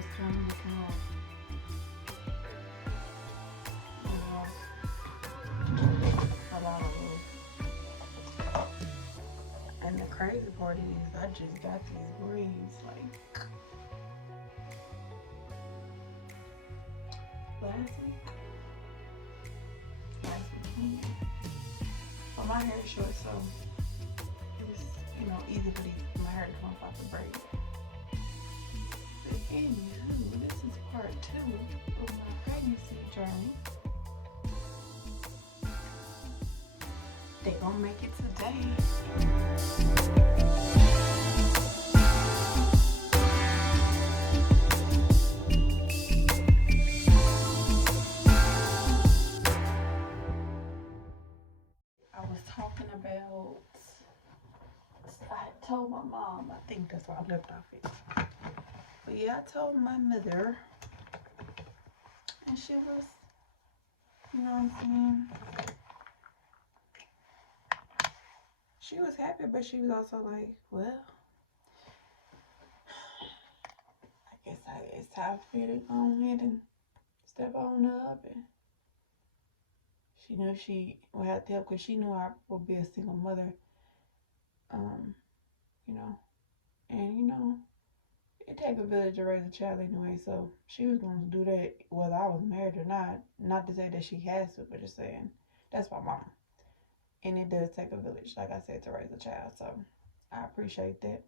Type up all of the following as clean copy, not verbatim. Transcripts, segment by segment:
just kind of looking off. A lot of love. And the crazy part is, I just got these greens like last week. But my hair is short, so it was, easy for my hair to come off the braid. But anywho, this is part 2 of my pregnancy journey. They gonna make it today. I was talking about, I told my mom, I think that's why I left off it. But yeah, I told my mother, and she was, you know what I'm saying? She was happy, but she was also like, well, I guess it's time for me to go ahead and step on up. And she knew she would have to help because she knew I would be a single mother. And it takes a village to raise a child anyway, so she was going to do that whether I was married or not. Not to say that she has to, but just saying that's my mom. And it does take a village, like I said, to raise a child. So I appreciate that.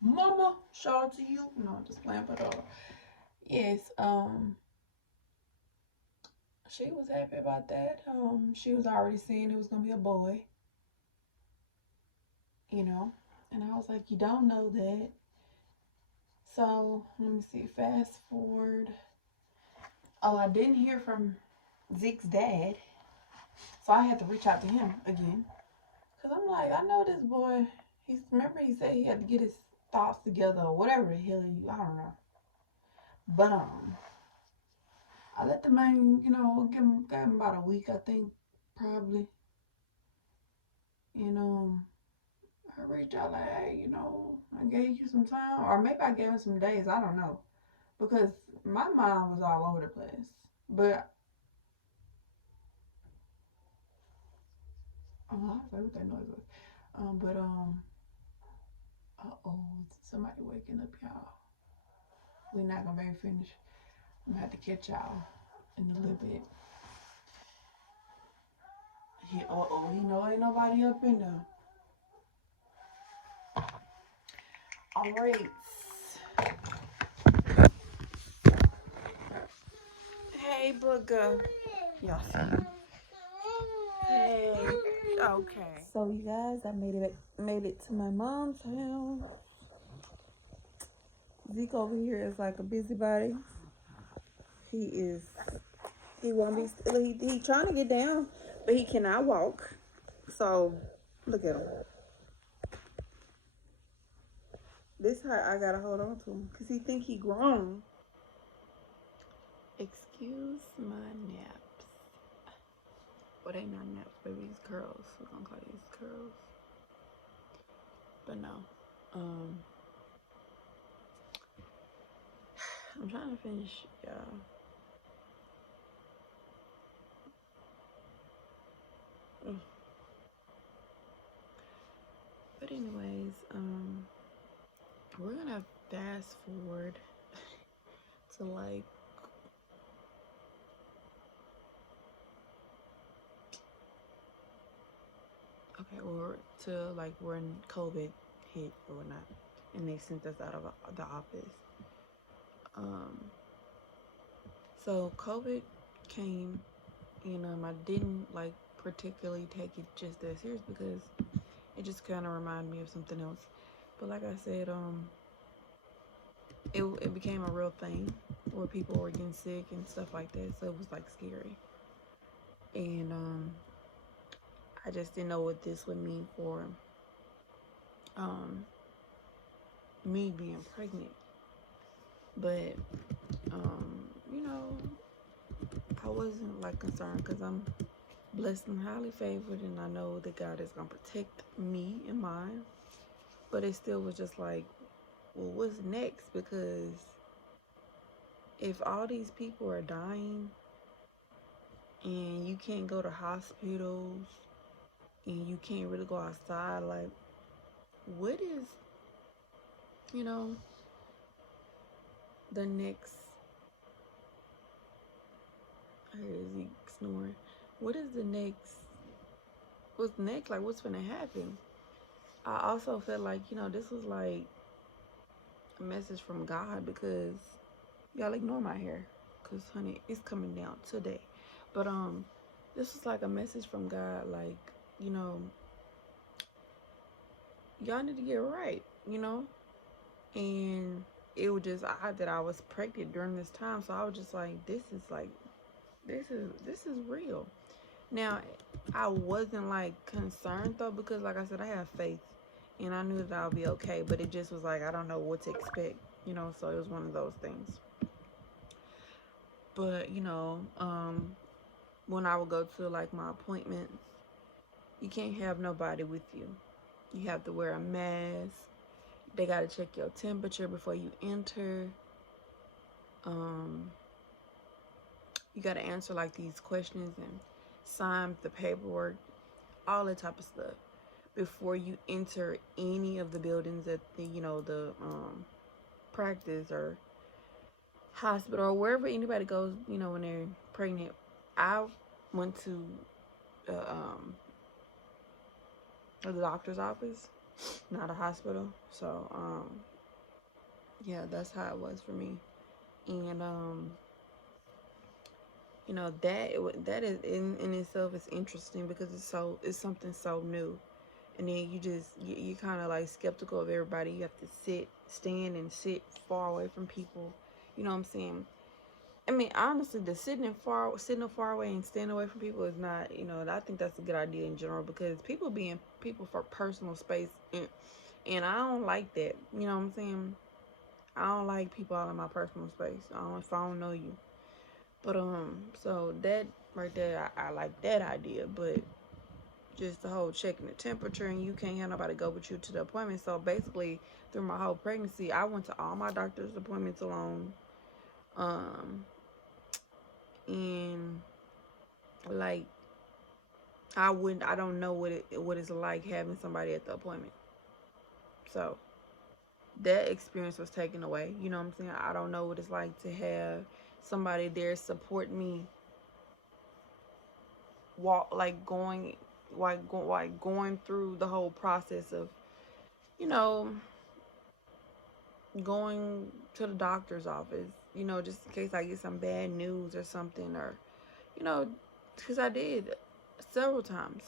Mama, shout out to you. No, just playing, but yes, she was happy about that. She was already saying it was gonna be a boy. And I was like, you don't know that. So let me see, fast forward. Oh, I didn't hear from Zeke's dad. So I had to reach out to him again. Because I'm like, I know this boy. Remember he said he had to get his thoughts together or whatever the hell I don't know. But I let the man, give him about a week, I think, probably. I reached out like, hey, I gave you some time. Or maybe I gave him some days, I don't know. Because my mind was all over the place. But I don't know what that noise was. Uh-oh, somebody waking up, y'all. We're not gonna be able to finish. I'm gonna have to catch y'all in a little bit. He ain't nobody up in there. All right. Hey, booger. Y'all see him? Hey. Okay. So you guys, I made it to my mom's house. Zeke over here is like a busybody. He won't be. He trying to get down, but he cannot walk. So look at him. This how I gotta hold on to him because he think he grown. Excuse my naps. Well, they not naps, baby. These curls. We're gonna call these curls. But no. I'm trying to finish, y'all. But anyways, we're gonna fast forward to like when COVID hit or whatnot, and they sent us out of the office. So COVID came, I didn't like particularly take it just that serious because it just kind of reminded me of something else. But like I said, it became a real thing where people were getting sick and stuff like that. So it was like scary, and I just didn't know what this would mean for me being pregnant. But I wasn't like concerned because I'm blessed and highly favored, and I know that God is gonna protect me and mine. But it still was just like, well, what's next? Because if all these people are dying and you can't go to hospitals and you can't really go outside, like, what is, you know, the next, I hear Zeke snoring. What is the next, what's next? Like, what's gonna happen? I also felt like, you know, this was like a message from God, because y'all ignore my hair, because honey, it's coming down today. But this was like a message from God, like, you know, y'all need to get right, you know. And it was just odd that I was pregnant during this time, so I was just like, this is real. Now, I wasn't like concerned though, because like I said, I have faith and I knew that I'll be okay, but it just was like, I don't know what to expect, you know. So it was one of those things. But you know, when I would go to like my appointments, you can't have nobody with you. You have to wear a mask. They got to check your temperature before you enter. You got to answer like these questions and sign the paperwork, all that type of stuff before you enter any of the buildings at the, you know, the practice or hospital or wherever anybody goes, you know, when they're pregnant. I went to the doctor's office, not a hospital. So yeah, that's how it was for me. And you know, that is in itself is interesting, because it's something so new. And then you kind of like skeptical of everybody. You have to stand and sit far away from people, you know what I'm saying. I mean, honestly, the sitting far away and standing away from people is not, you know, I think that's a good idea in general, because people being people for personal space, and I don't like that, you know what I'm saying. I don't like people out in my personal space. If I don't know you. But so that right there, I like that idea. But just the whole checking the temperature, and you can't have nobody go with you to the appointment. So basically, through my whole pregnancy, I went to all my doctor's appointments alone. And like, I don't know what it's like having somebody at the appointment. So that experience was taken away. You know what I'm saying? I don't know what it's like to have somebody there support me, going through the whole process of, you know, going to the doctor's office, you know, just in case I get some bad news or something, or, you know, because I did several times.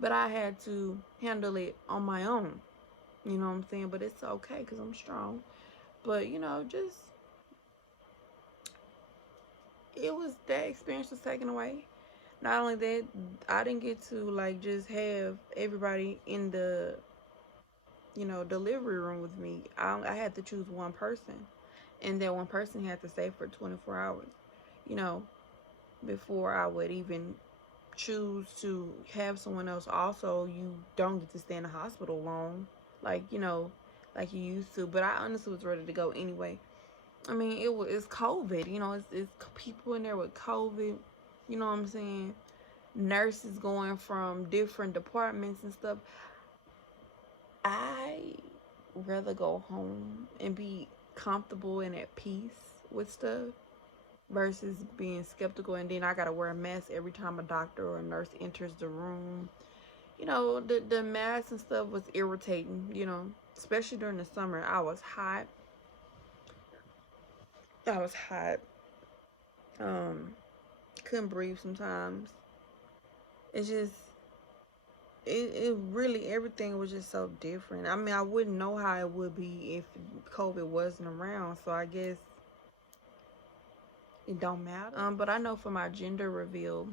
But I had to handle it on my own, you know what I'm saying. But it's okay, because I'm strong. But you know, just, that experience was taken away. Not only that, I didn't get to like just have everybody in the, you know, delivery room with me. I had to choose one person, and that one person had to stay for 24 hours, you know, before I would even choose to have someone else. Also, you don't get to stay in the hospital long, like, you know, like you used to. But I honestly was ready to go anyway. I mean, it's COVID, you know, it's people in there with COVID, you know what I'm saying? Nurses going from different departments and stuff. I rather go home and be comfortable and at peace with stuff versus being skeptical, and then I gotta wear a mask every time a doctor or a nurse enters the room. You know, the mask and stuff was irritating, you know, especially during the summer. I was hot. Couldn't breathe sometimes. It's just, it really, everything was just so different. I mean, I wouldn't know how it would be if COVID wasn't around, so I guess it don't matter. But I know for my gender reveal,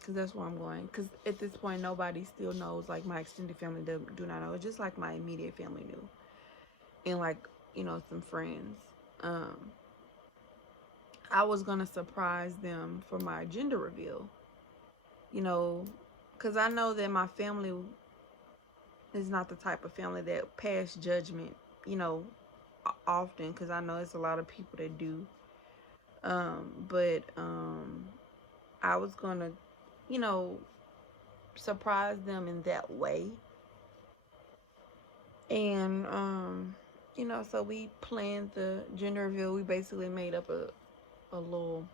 because that's where I'm going, because at this point nobody still knows. Like, my extended family do not know. It's just like my immediate family knew, and like, you know, some friends. I was gonna surprise them for my gender reveal, you know, because I know that my family is not the type of family that pass judgment, you know, often, because I know it's a lot of people that do. But I was gonna, you know, surprise them in that way. And you know, so we planned the gender reveal. We basically made up a little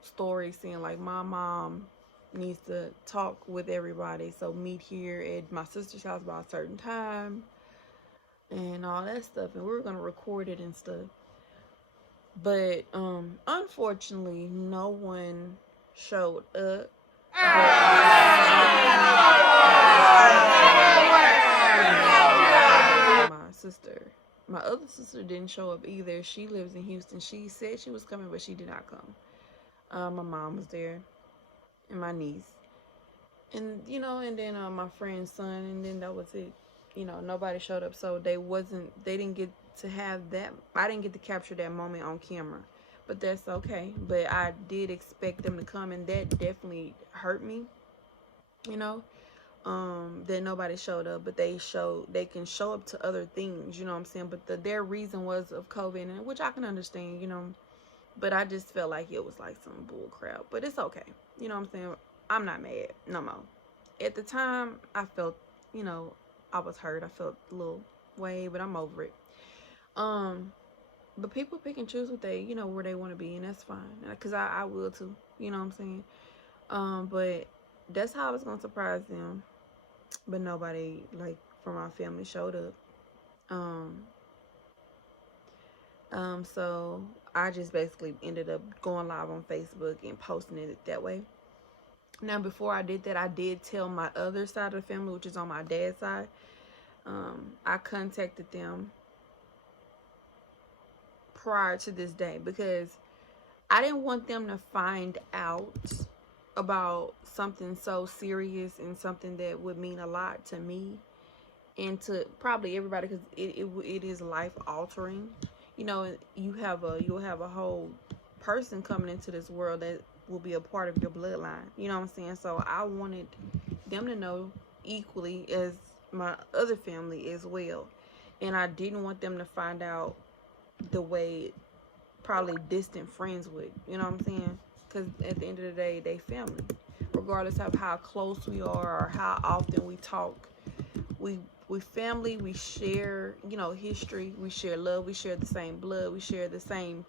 story saying like my mom needs to talk with everybody, so meet here at my sister's house by a certain time and all that stuff, and we were gonna record it and stuff. But unfortunately no one showed up. My sister, my other sister didn't show up either. She lives in Houston. She said she was coming, but she did not come. My mom was there and my niece, and you know, and then my friend's son, and then that was it. You know, nobody showed up, so they didn't get to have that. I didn't get to capture that moment on camera, but that's okay. But I did expect them to come, and that definitely hurt me. You know, that nobody showed up, but they can show up to other things. You know what I'm saying? But their reason was of COVID, and which I can understand. You know, but I just felt like it was like some bull crap. But it's okay. You know what I'm saying? I'm not mad no more. At the time, I felt, you know, I was hurt. I felt a little way, but I'm over it. But people pick and choose what they, you know, where they want to be, and that's fine. Cause I will too. You know what I'm saying? But that's how I was gonna surprise them. But nobody like from our family showed up. So I just basically ended up going live on Facebook and posting it that way. Now, before I did that, I did tell my other side of the family, which is on my dad's side. I contacted them prior to this day because I didn't want them to find out about something so serious and something that would mean a lot to me and to probably everybody, because it is life altering. You know, you'll have a whole person coming into this world that will be a part of your bloodline. You know what I'm saying? So I wanted them to know equally as my other family as well, and I didn't want them to find out the way probably distant friends would. You know what I'm saying? Because at the end of the day, they family, regardless of how close we are or how often we talk. We family. We share, you know, history. We share love. We share the same blood. We share the same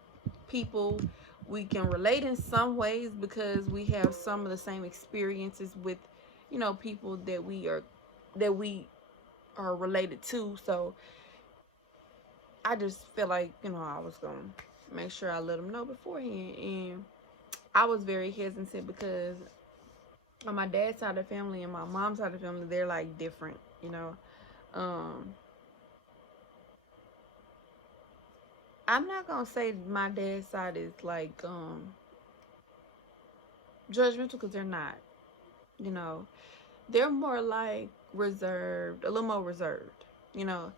people. We can relate in some ways because we have some of the same experiences with, you know, people that we are related to. So I just feel like, you know, I was gonna make sure I let them know beforehand, and I was very hesitant because on my dad's side of the family and my mom's side of the family, they're like different, you know. I'm not gonna say my dad's side is like judgmental, because they're not. You know, they're more like reserved, a little more reserved, you know.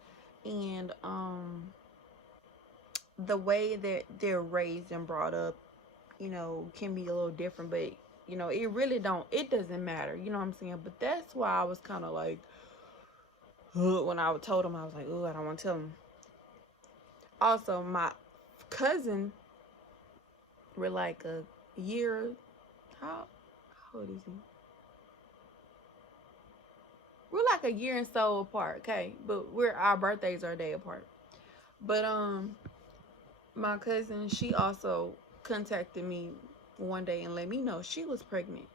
And the way that they're raised and brought up, you know, can be a little different, but you know, it doesn't matter, you know what I'm saying? But that's why I was kind of like, when I told him, I was like, oh, I don't want to tell him. Also, my cousin, we're like a year, how old is he? We're like a year and so apart, okay? But our birthdays are a day apart. But my cousin, she also contacted me one day and let me know she was pregnant.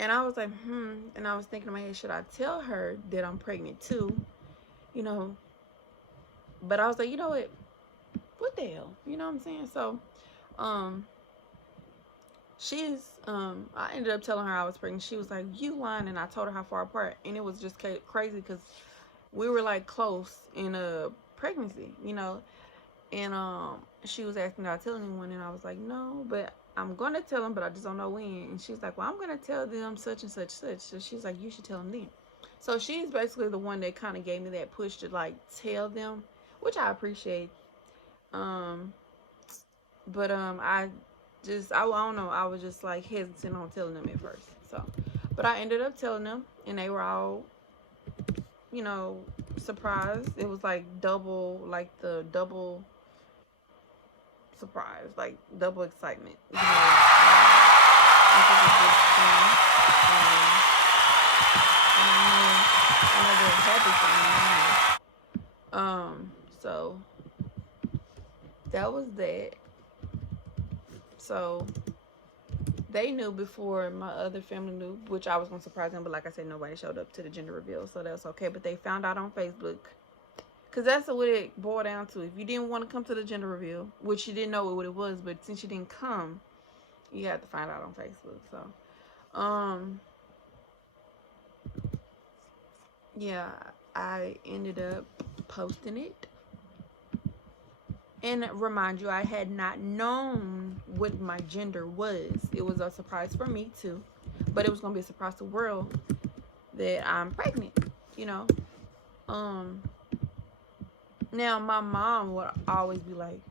And I was like, and I was thinking in my head, should I tell her that I'm pregnant too? You know, but I was like, you know what the hell? You know what I'm saying? So, I ended up telling her I was pregnant. She was like, you lying, and I told her how far apart. And it was just crazy because we were like close in a pregnancy, you know. And she was asking, did I tell anyone? And I was like, no, but I'm going to tell them, but I just don't know when. And she was like, well, I'm going to tell them such and such, such. So she's like, you should tell them then. So she's basically the one that kind of gave me that push to like tell them, which I appreciate. But I don't know, I was just like hesitant on telling them at first. So, but I ended up telling them, and they were all you know, surprise. It was like double, like the double surprise, like double excitement. You know, I think it's just fun. And I know they're happy for me. So that was that. So they knew before my other family knew, which I was gonna surprise them, but like I said, nobody showed up to the gender reveal, so that's okay. But they found out on Facebook, cause that's what it boiled down to. If you didn't want to come to the gender reveal, which you didn't know what it was, but since you didn't come, you had to find out on Facebook. So, yeah, I ended up posting it. And remind you, I had not known what my gender was. It was a surprise for me too, but it was gonna be a surprise to the world that I'm pregnant. You know. Now my mom would always be like,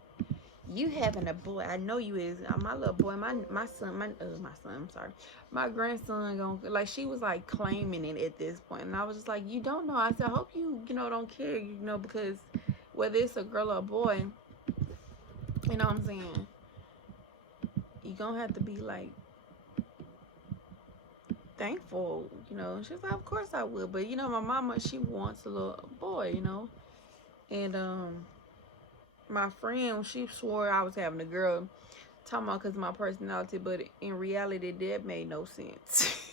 "You having a boy? I know you is. My little boy, my son, my son. I'm sorry, my grandson gonna like." She was like claiming it at this point, and I was just like, "You don't know." I said, "I hope you don't care, because whether it's a girl or a boy, you know what I'm saying, you gonna have to be like thankful, She's like, "Of course I will," but my mama, she wants a little boy, and my friend, she swore I was having a girl, talking about because of my personality, but in reality, that made no sense.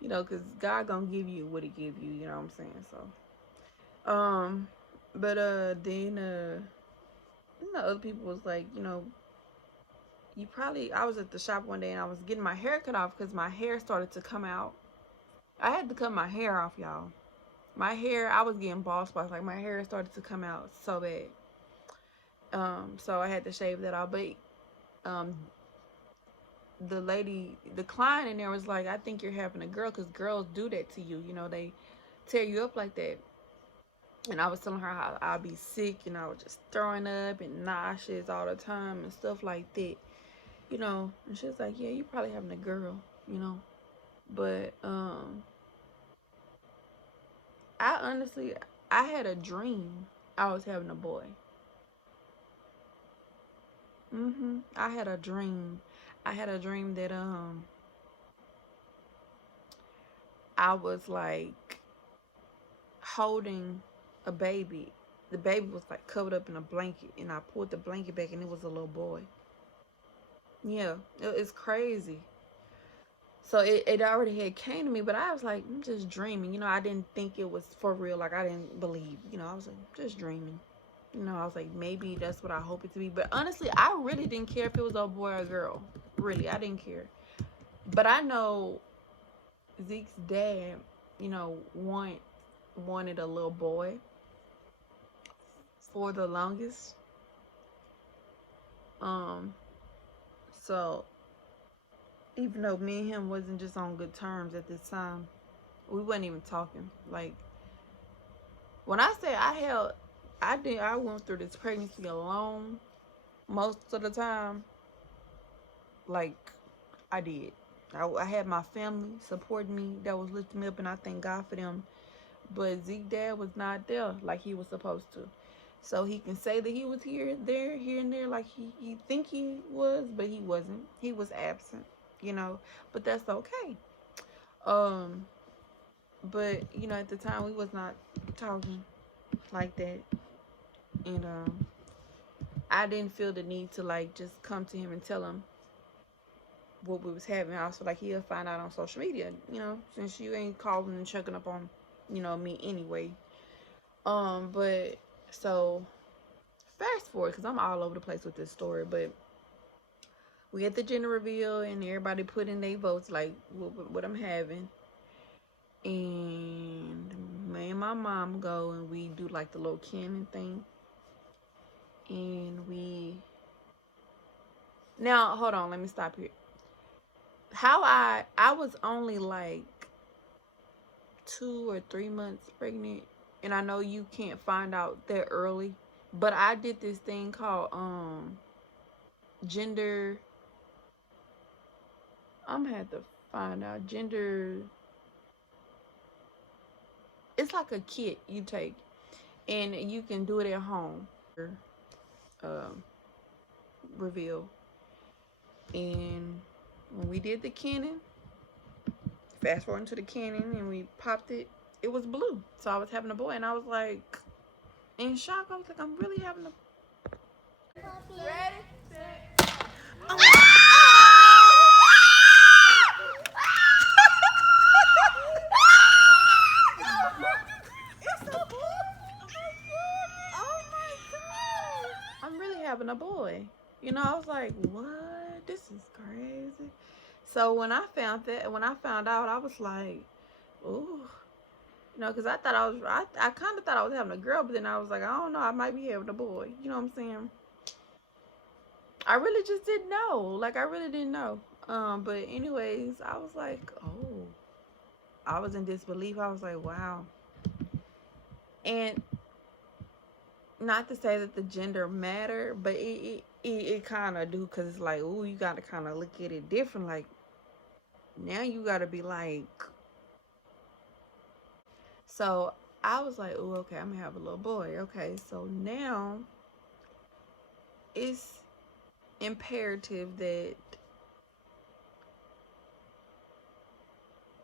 Because God gonna give you what he give you, you know what I'm saying? So, but then other people was like, I was at the shop one day and I was getting my hair cut off because my hair started to come out. I had to cut my hair off, y'all. My hair, I was getting bald spots, like my hair started to come out so bad. So I had to shave that off, but the client in there was like, "I think you're having a girl, because girls do that to you, they tear you up like that." And I was telling her how I'd be sick and I was just throwing up and nauseous all the time and stuff like that, and she was like, "Yeah, you probably having a girl, but I honestly, I had a dream I was having a boy. I had a dream. I had a dream that I was like holding a baby. The baby was like covered up in a blanket, and I pulled the blanket back, and it was a little boy. Yeah, it's crazy. So it already had came to me, but I was like, I'm just dreaming. I didn't think it was for real. Like, I didn't believe. I was like, just dreaming. I was like, maybe that's what I hope it to be. But honestly, I really didn't care if it was a boy or a girl. Really, I didn't care. But I know Zeke's dad, wanted a little boy for the longest. So even though me and him wasn't just on good terms at this time, we wasn't even talking. Like, when I say I went through this pregnancy alone most of the time. Like, I did. I had my family supporting me, that was lifting me up, and I thank God for them. But Zeke's dad was not there like he was supposed to. So he can say that he was here and there, like he think he was, but he wasn't. He was absent, But that's okay. But at the time we was not talking like that, and I didn't feel the need to like just come to him and tell him what we was having. I was like, he'll find out on social media, since you ain't calling and checking up on, me anyway. But so fast forward, because I'm all over the place with this story, but we had the gender reveal and everybody put in their votes, like what I'm having. And me and my mom go and we do like the little cannon thing. And now hold on, let me stop here. How I was only like 2 or 3 months pregnant, and I know you can't find out that early, but I did this thing called gender, I'm gonna have to find out, gender It's like a kit you take, and you can do it at home. Um, reveal. And when we did the cannon, fast forward to the cannon, and we popped it, it was blue. So I was having a boy, and I was like in shock. I was like, I'm really having a. Ready, set. It's a boy. Oh my god! I'm really having a boy. You know, I was like, what? This is crazy. So when I found out, I was like, ooh, you know, because I kind of thought I was having a girl, but then I was like, I don't know, I might be having a boy. You know what I'm saying? I really just didn't know. Like, I really didn't know. But anyways, I was like, oh, I was in disbelief. I was like, wow. And not to say that the gender matter, but it kind of do, because it's like, ooh, you got to kind of look at it different. Like, now you got to be like, so I was like, ooh, okay, I'm gonna have a little boy. Okay, so now it's imperative that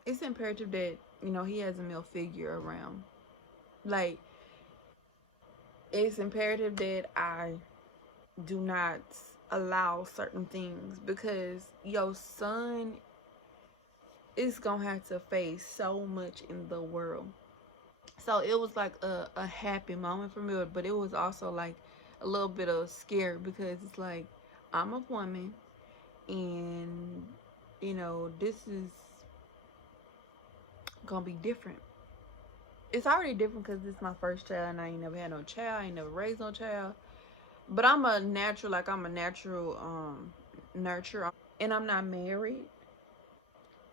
you know, he has a male figure around. Like, it's imperative that I do not allow certain things, because your son is gonna have to face so much in the world. So it was like a happy moment for me, but it was also like a little bit of scary, because it's like, I'm a woman, and you know, this is gonna be different. It's already different because this is my first child, and I ain't never had no child, I ain't never raised no child. But I'm a natural, nurture, and I'm not married.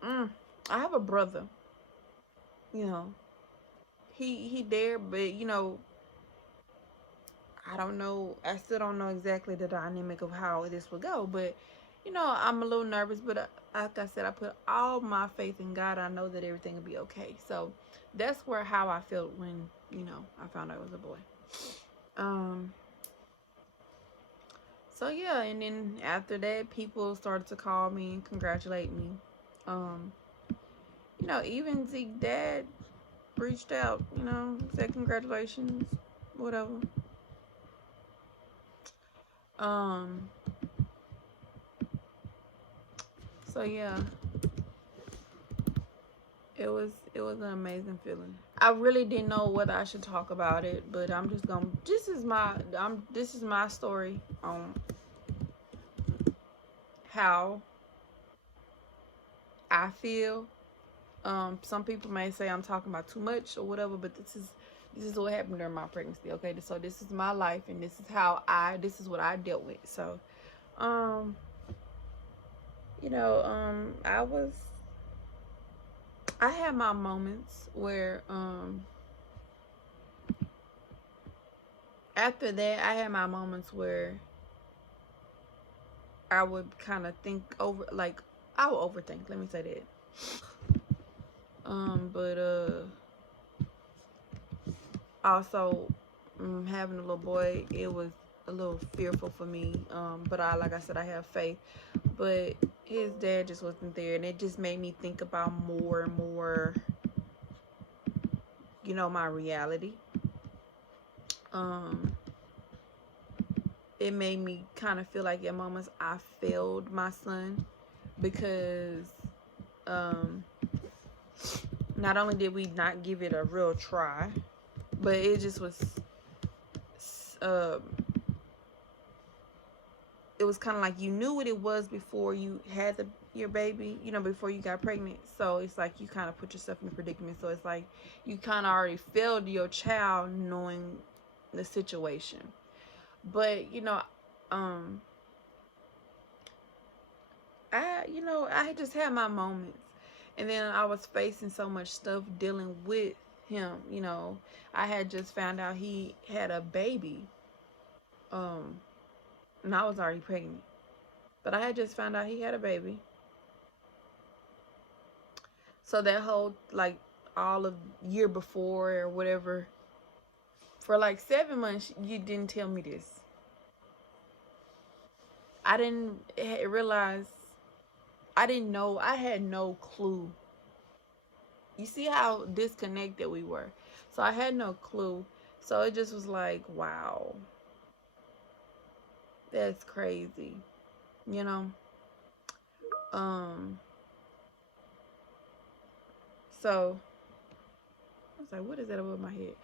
I have a brother. You know, he there, but you know, I don't know. I still don't know exactly the dynamic of how this would go, but you know, I'm a little nervous. But like I said, I put all my faith in God. I know that everything will be okay. So that's where how I felt when, you know, I found out it was a boy. Um. So yeah, and then after that, people started to call me and congratulate me. Um. You know, even Zeke dad reached out. You know, said congratulations, whatever. Um. So yeah, it was an amazing feeling. I really didn't know whether I should talk about it, but I'm just gonna. This is my story on how I feel. Some people may say I'm talking about too much or whatever, but this is what happened during my pregnancy. Okay, so this is my life, and this is what I dealt with. So, um, I had my moments where after that, I had my moments where I would kind of think over, like, I would overthink. Let me say that. But also, having a little boy, it was a little fearful for me. But like I said, I have faith. But his dad just wasn't there, and it just made me think about more and more, you know, my reality. Um, it made me kind of feel like at moments I failed my son, because um, not only did we not give it a real try, but it just was um, it was kind of like you knew what it was before you had your baby, you know, before you got pregnant. So it's like you kind of put yourself in a predicament. So it's like you kind of already failed your child knowing the situation. But you know, um, I just had my moments, and then I was facing so much stuff dealing with him. You know, I had just found out he had a baby, um, and I was already pregnant. But I had just found out he had a baby. So that whole, like, all of year before or whatever. For like 7 months, you didn't tell me this. I didn't realize, I didn't know, I had no clue. You see how disconnected we were. So I had no clue. So it just was like, wow, that's crazy, you know? Um, so I was like, what is that above my head?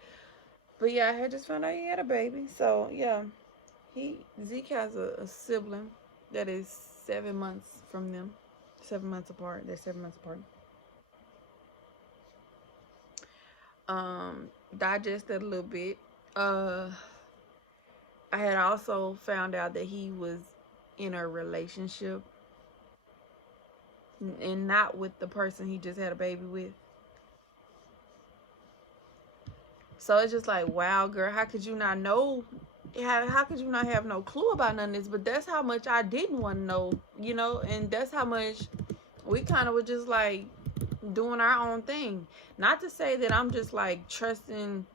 But yeah, I had just found out he had a baby. So yeah, Zeke has a sibling that is 7 months from them. 7 months apart. They're 7 months apart. Digested a little bit. I had also found out that he was in a relationship and not with the person he just had a baby with. So it's just like, wow, girl, how could you not know? How could you not have no clue about none of this? But that's how much I didn't want to know, you know, and that's how much we kind of were just like doing our own thing. Not to say that I'm just like trusting,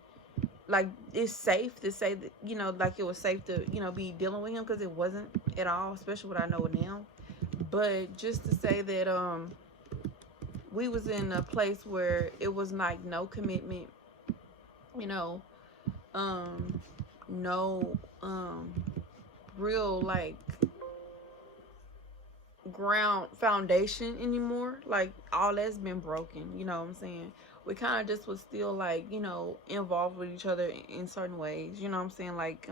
like it's safe to say that, you know, like it was safe to, you know, be dealing with him, because it wasn't at all, especially what I know now. But just to say that we was in a place where it was like no commitment, you know, no real like ground foundation anymore. Like all that's been broken, you know what I'm saying? We kind of just was still like, you know, involved with each other in certain ways, you know what I'm saying? Like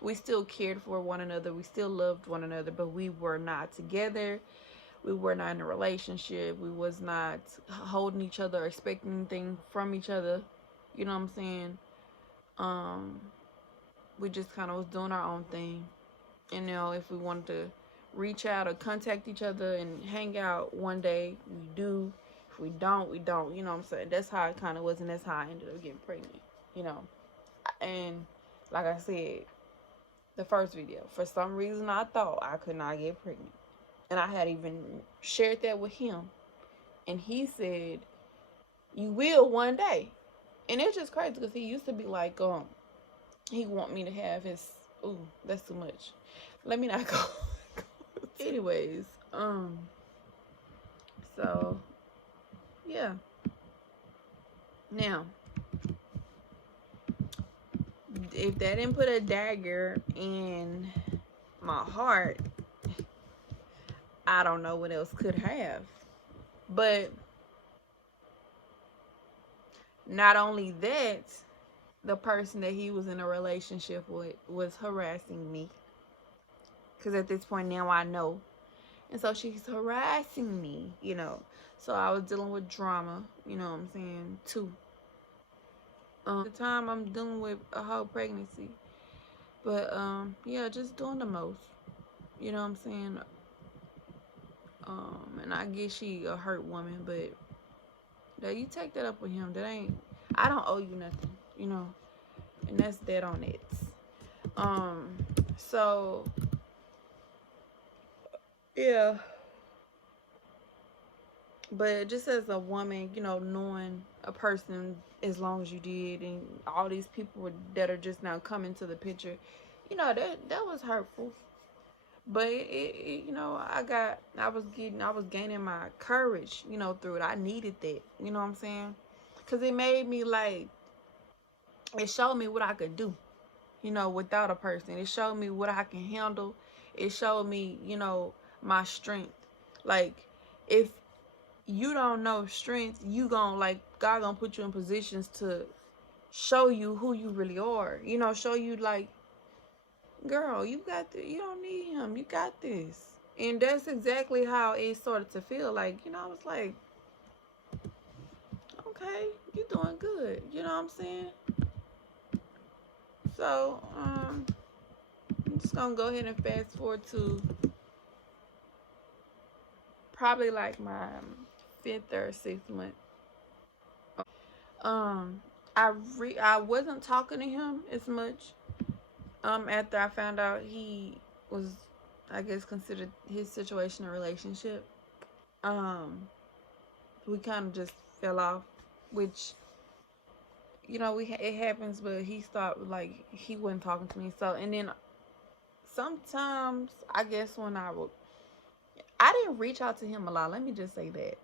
we still cared for one another, we still loved one another, but we were not together. We were not in a relationship. We was not holding each other or expecting anything from each other, you know what I'm saying? um we just kind of was doing our own thing. And, you know, if we wanted to reach out or contact each other and hang out one day, we do. If we don't, we don't. You know what I'm saying? That's how it kind of was, and that's how I ended up getting pregnant, you know. And like I said, the first video, for some reason I thought I could not get pregnant. And I had even shared that with him. And he said, you will one day. And it's just crazy because he used to be like, he want me to have his, ooh, that's too much. Let me not go. Anyways, so yeah. Now, if that didn't put a dagger in my heart, I don't know what else could have. But not only that, the person that he was in a relationship with was harassing me. Because at this point now I know. And so she's harassing me, you know. So I was dealing with drama, you know what I'm saying, too. The time I'm dealing with a whole pregnancy. But yeah, just doing the most. You know what I'm saying? And I guess she a hurt woman, but that you take that up with him. That ain't, I don't owe you nothing, you know. And that's dead on it. Um so yeah. But just as a woman, you know, knowing a person as long as you did, and all these people that are just now coming to the picture, you know, that was hurtful. But you know, I was gaining my courage, you know, through it. I needed that, you know what I'm saying? Because it made me like, it showed me what I could do, you know, without a person. It showed me what I can handle. It showed me, you know, my strength. Like, if you don't know strength, you gonna, like, God gonna put you in positions to show you who you really are. You know, show you like, girl, you got this. You don't need him. You got this. And that's exactly how it started to feel. Like, you know, I was like, okay, you doing good. You know what I'm saying? So, I'm just gonna go ahead and fast forward to probably like my fifth or sixth month. Um, I wasn't talking to him as much. After I found out he was, I guess, considered his situation a relationship. We kind of just fell off. which, you know, it happens, but he stopped, like, he wasn't talking to me. So, and then sometimes, I guess when I didn't reach out to him a lot. Let me just say that.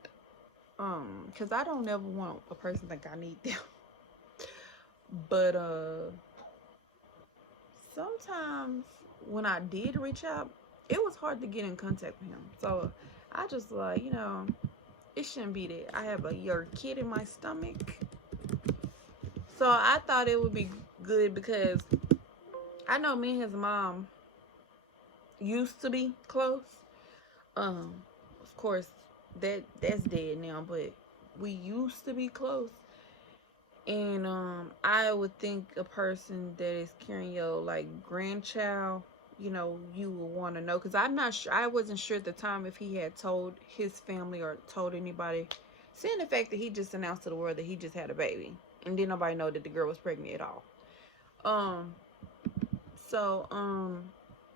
Because I don't ever want a person to think I need them. But, sometimes when I did reach out, it was hard to get in contact with him. So, I just, like, it shouldn't be that. I have your kid in my stomach. So I thought it would be good because I know me and his mom used to be close. Of course, that's dead now, but we used to be close. And I would think a person that is carrying your like grandchild, you would want to know, because I'm not sure. I wasn't sure at the time if he had told his family or told anybody. Seeing the fact that he just announced to the world that he just had a baby, and didn't nobody know that the girl was pregnant at all. Um, so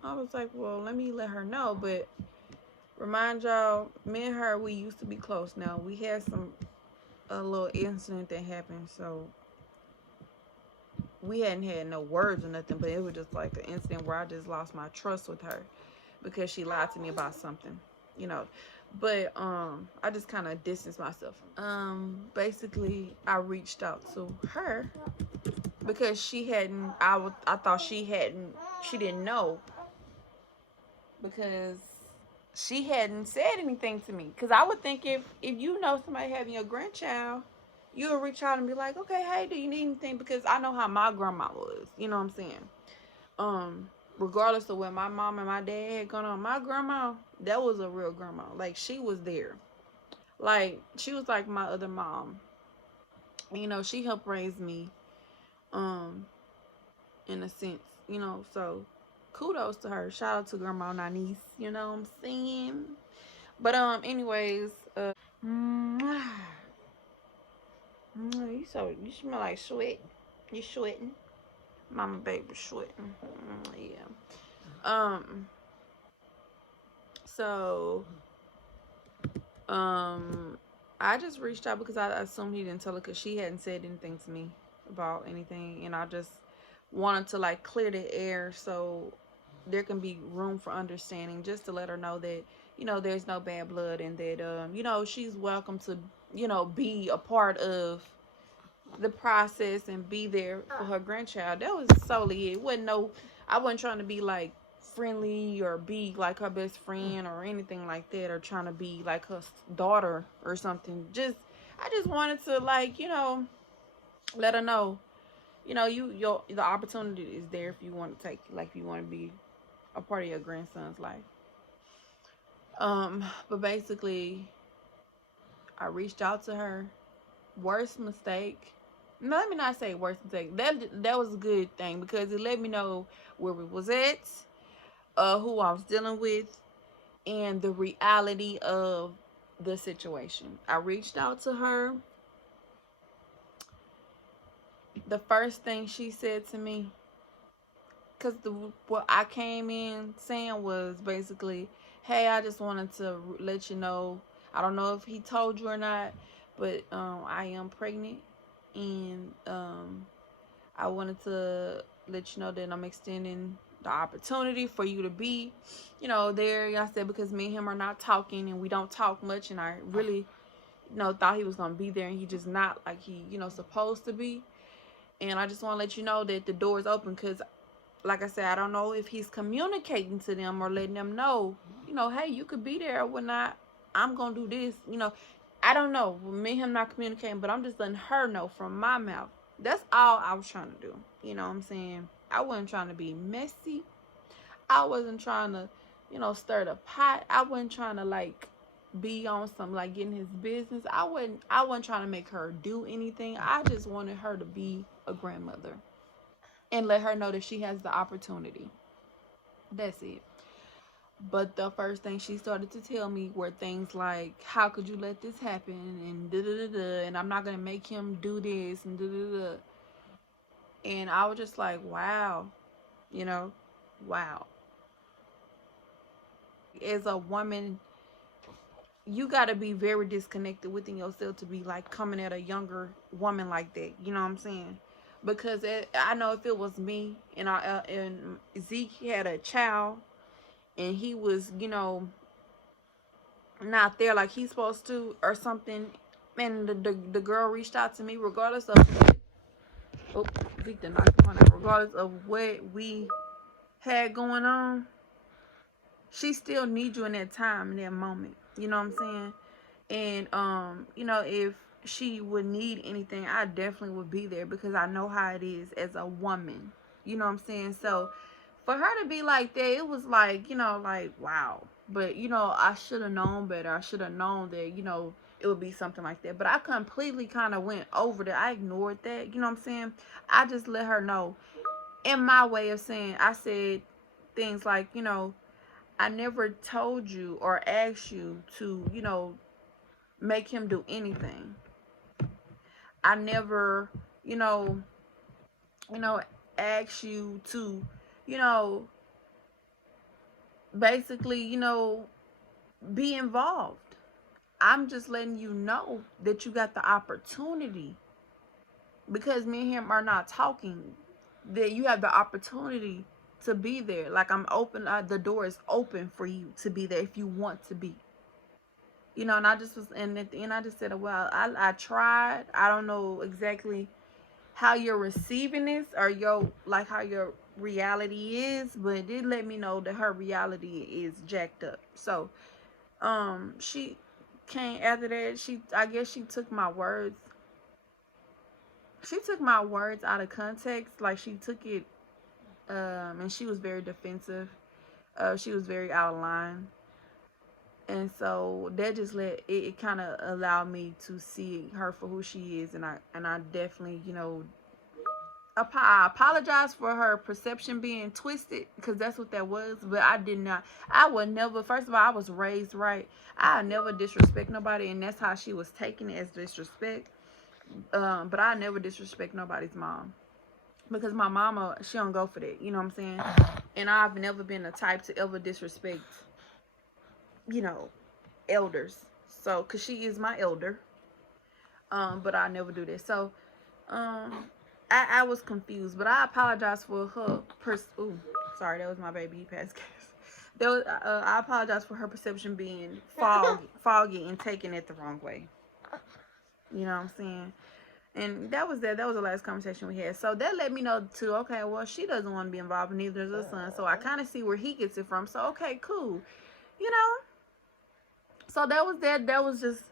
I was like, well, let me let her know. But remind y'all, me and her, we used to be close. Now we had a little incident that happened, so we hadn't had no words or nothing, but it was just like an incident where I just lost my trust with her because she lied to me about something, you know. But I just kind of distanced myself. Basically, I reached out to her because she hadn't. I thought she hadn't. She didn't know because she hadn't said anything to me. Because I would think if you know somebody having your grandchild, you'll reach out and be like, okay, hey, do you need anything? Because I know how my grandma was. You know what I'm saying? Regardless of what my mom and my dad had gone on, my grandma, that was a real grandma. Like, she was there. Like, she was like my other mom. She helped raise me, in a sense, so kudos to her. Shout out to Grandma Nanise, you know what I'm saying? But anyways, you smell like sweat. You sweating? Mama baby sweating. Yeah. So I just reached out because I assumed he didn't tell her, because she hadn't said anything to me about anything, and I just wanted to like clear the air so there can be room for understanding, just to let her know that there's no bad blood, and that she's welcome to be a part of the process and be there for her grandchild. That was solely it. It wasn't I wasn't trying to be like friendly or be like her best friend or anything like that, or trying to be like her daughter or something. I just wanted to like, let her know, the opportunity is there if you want to take, like, if you want to be a part of your grandson's life. But basically, I reached out to her. Worst mistake. No, let me not say worst mistake. That was a good thing, because it let me know where we was at, who I was dealing with, and the reality of the situation. I reached out to her. The first thing she said to me, because what I came in saying was basically, hey, I just wanted to let you know, I don't know if he told you or not, but I am pregnant, and I wanted to let you know that I'm extending the opportunity for you to be, there. I said, because me and him are not talking, and we don't talk much, and I really, thought he was going to be there, and he just not like he, supposed to be. And I just want to let you know that the door is open, because, like I said, I don't know if he's communicating to them or letting them know, hey, you could be there or whatnot. I'm going to do this, I don't know. Me and him not communicating, but I'm just letting her know from my mouth. That's all I was trying to do. You know what I'm saying? I wasn't trying to be messy. I wasn't trying to, stir the pot. I wasn't trying to like be on some like getting his business. I wasn't trying to make her do anything. I just wanted her to be a grandmother and let her know that she has the opportunity. That's it. But the first thing she started to tell me were things like, how could you let this happen, and da da da da, and I'm not gonna make him do this, and da da da. And I was just like, wow, wow. As a woman, you got to be very disconnected within yourself to be like coming at a younger woman like that. You know what I'm saying? Because I know if it was me and and Zeke had a child and he was, not there like he's supposed to or something, and the girl reached out to me regardless of what, Zeke did not come on out, regardless of what we had going on, she still needs you in that time, in that moment. You know what I'm saying? And if she would need anything, I definitely would be there because I know how it is as a woman. You know what I'm saying? So for her to be like that, it was like, like wow. But I should have known better. I should have known that, it would be something like that. But I completely kind of went over that. I ignored that. You know what I'm saying? I just let her know. In my way of saying, I said things like, I never told you or asked you to, make him do anything. I never, you know, ask you to, you know, basically, be involved. I'm just letting you know that you got the opportunity because me and him are not talking. That you have the opportunity to be there. Like I'm open. The door is open for you to be there if you want to be. And I just was, and at the end, I just said, well, I tried. I don't know exactly how you're receiving this or how your reality is, but it did let me know that her reality is jacked up. So she came after that. I guess she took my words out of context. Like she took it and she was very defensive. She was very out of line. And so that just it kind of allowed me to see her for who she is, and I definitely I apologize for her perception being twisted because that's what that was. But I did not. I would never. First of all, I was raised right. I never disrespect nobody, and that's how she was taking it, as disrespect. But I never disrespect nobody's mom because my mama, she don't go for that. You know what I'm saying? And I've never been the type to ever disrespect, elders. So, cause she is my elder. But I never do that. So, I was confused, but I apologize for her. Ooh, sorry, that was my baby. He passed gas. I apologize for her perception being foggy, and taking it the wrong way. You know what I'm saying? And that was that. That was the last conversation we had. So that let me know too. Okay, well, she doesn't want to be involved, and neither does her son. So I kind of see where he gets it from. So okay, cool. So that was that. That was just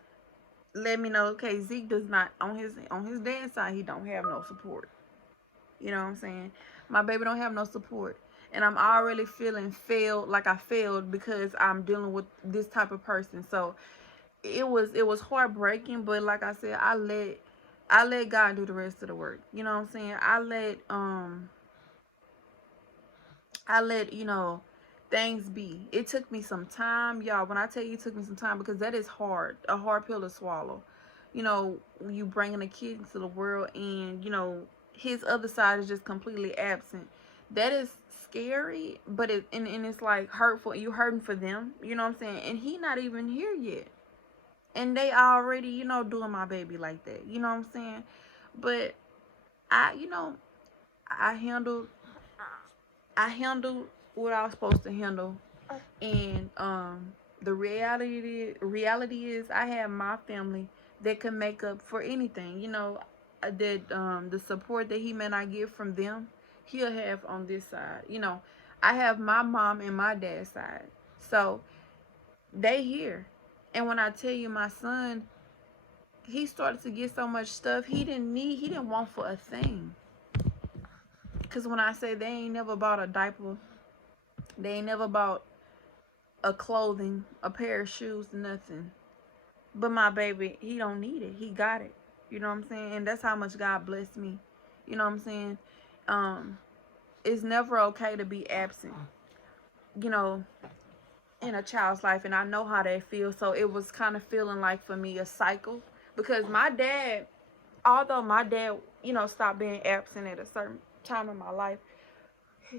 let me know. Okay, Zeke does not on his dad's side. He don't have no support. You know what I'm saying? My baby don't have no support. And I'm already feeling like I failed because I'm dealing with this type of person. So it was heartbreaking, but like I said, I let God do the rest of the work. You know what I'm saying? I let things be. It took me some time, y'all. When I tell you it took me some time, because that is hard, a hard pill to swallow. You bringing a kid into the world, and his other side is just completely absent. That is scary, but it's like hurtful. You hurting for them, you know what I'm saying? And he not even here yet, and they already doing my baby like that. You know what I'm saying? But I you know I handled what I was supposed to handle, and the reality is I have my family that can make up for anything. That the support that he may not get from them, he'll have on this side. I have my mom and my dad's side, so they here. And when I tell you, my son, he started to get so much stuff he didn't want for a thing. Because when I say they ain't never bought a diaper, they ain't never bought a clothing, a pair of shoes, nothing. But my baby, he don't need it. He got it. You know what I'm saying? And that's how much God blessed me. You know what I'm saying? It's never okay to be absent, in a child's life. And I know how that feels. So it was kind of feeling like for me a cycle. Because my dad, although my dad, stopped being absent at a certain time in my life,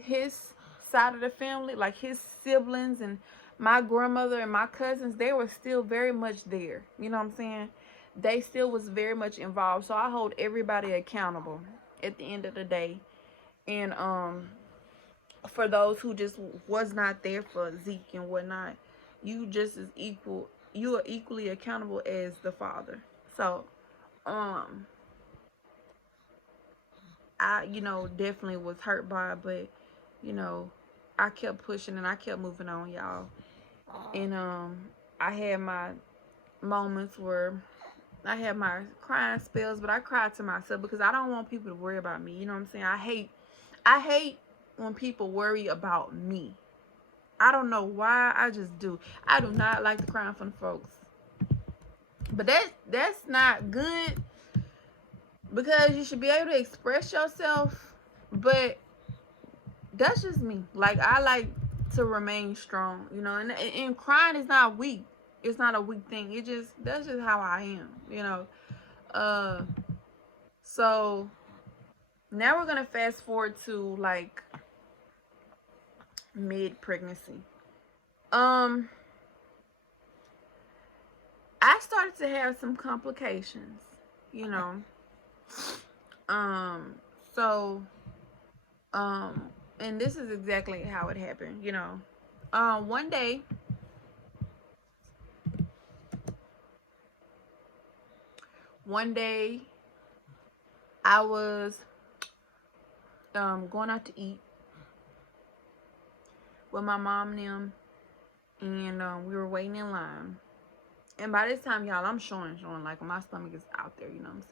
his side of the family, like his siblings and my grandmother and my cousins, they were still very much there. You know what I'm saying? They still was very much involved. So I hold everybody accountable at the end of the day. And for those who just was not there for Zeke and whatnot, you just as equal, you are equally accountable as the father. So um I, definitely was hurt by it, but you know, I kept pushing and I kept moving on, y'all. And I had my moments where I had my crying spells, but I cried to myself because I don't want people to worry about me. You know what I'm saying? I hate when people worry about me. I don't know why, I just do. I do not like to cry in front of folks. But that's not good because you should be able to express yourself. But that's just me. Like, I like to remain strong, and crying is not weak. It's not a weak thing. That's just how I am. Uh so now we're gonna fast forward to like mid pregnancy. Um I started to have some complications, you know. Um so and this is exactly how it happened. One day I was going out to eat with my mom and them, and we were waiting in line. And by this time, y'all, I'm showing like my stomach is out there. You know what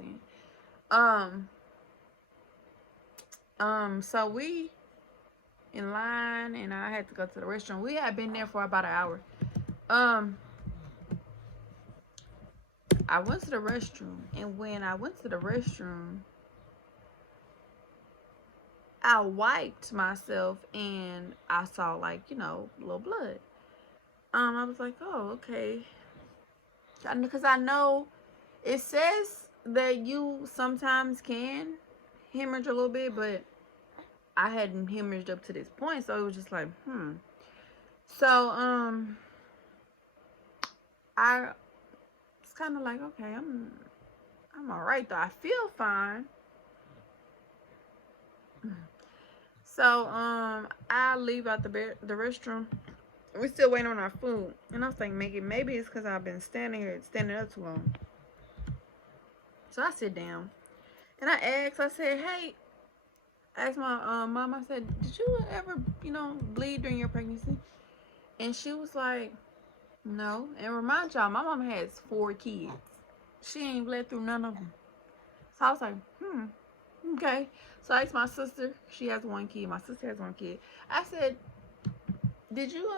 I'm saying? So we in line, and I had to go to the restroom. We had been there for about an hour. I went to the restroom, and when I went to the restroom, I wiped myself, and I saw like little blood. I was like, oh, okay, because I know it says that you sometimes can hemorrhage a little bit, but I hadn't hemorrhaged up to this point, so it was just like, So I was kind of like, okay, I'm all right though. I feel fine. So I leave out the restroom. We're still waiting on our food, and I was like, maybe it's because I've been standing up too long. So I sit down, and I said, hey, I asked my mom. I said, did you ever bleed during your pregnancy? And she was like, no. And remind y'all, my mom has 4 kids. She ain't bled through none of them. So I was like, okay. So I asked my sister. She has 1 kid. My sister has 1 kid. I said, did you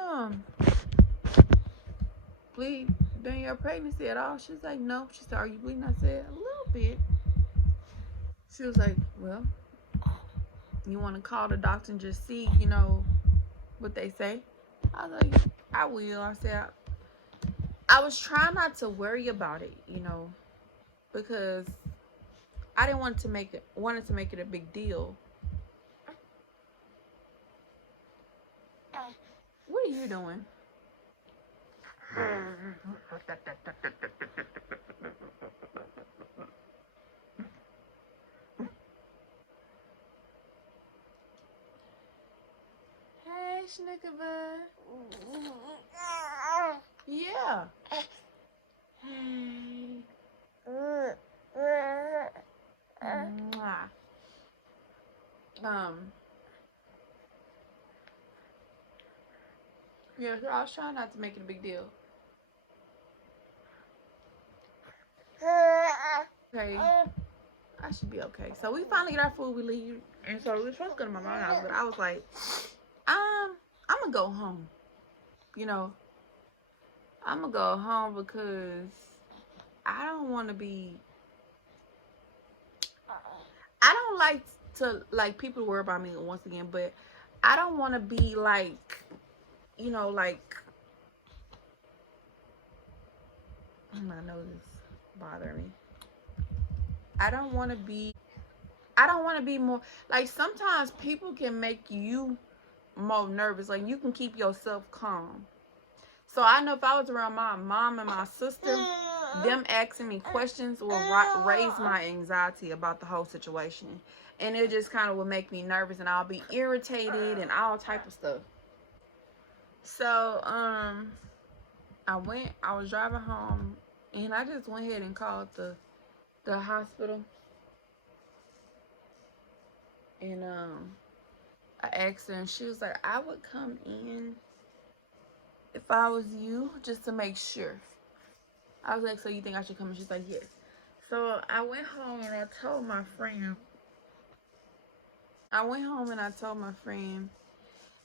bleed during your pregnancy at all? She was like, no. She said, are you bleeding? I said, a little bit. She was like, well, you want to call the doctor and just see, what they say? I was like, I will. I said, I was trying not to worry about it, because I didn't wanted to make it a big deal. What are you doing? Hey, Schnickerbug. Yeah. Hey. Mwah. Yeah, so I was trying not to make it a big deal. Okay. I should be okay. So we finally get our food, we leave. And so we were supposed to go to my mom's house, but I was like, I'm gonna go home. I'm gonna go home because I don't want to be. I don't like to people worry about me once again, but I don't want to be like, like my nose is bothering me. I don't want to be. I don't want to be more like sometimes people can make you more nervous. Like you can keep yourself calm, So I know if I was around my mom and my sister, them asking me questions will raise my anxiety about the whole situation. And it just kind of will make me nervous, and I'll be irritated and all type of stuff. So, I was driving home, and I just went ahead and called the hospital. And, I asked her, and she was like, I would come in if I was you, just to make sure. I was like, so you think I should come? And she's like, yes. So I went home and I told my friend.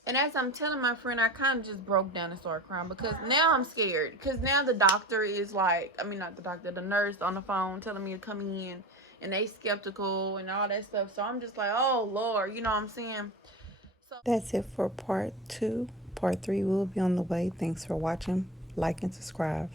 And as I'm telling my friend, I kind of just broke down and started crying because now I'm scared. Because now the doctor is like, I mean, not the doctor, the nurse on the phone telling me to come in, and they skeptical and all that stuff. So I'm just like, oh Lord, you know what I'm saying? So that's it for part 2. Part 3 will be on the way. Thanks for watching. Like and subscribe.